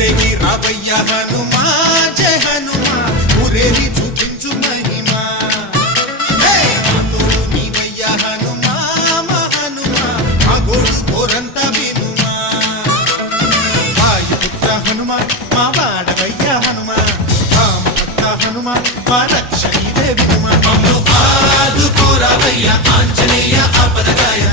ఊరేగి రావయ్య హనుమా జయ హనుమా ఊరేగి చూపించు మహిమా తోడు నీవయ్య హనుమా మా హనుమా మా గోడు కోరంత వినుమా వాయుపుత్ర హనుమా మా వాడవయ్య హనుమా రామభక్త హనుమా మా రక్ష ఇదే వినుమా ఆదుకోరావయ్య ఆంజనేయ ఆపదగాయ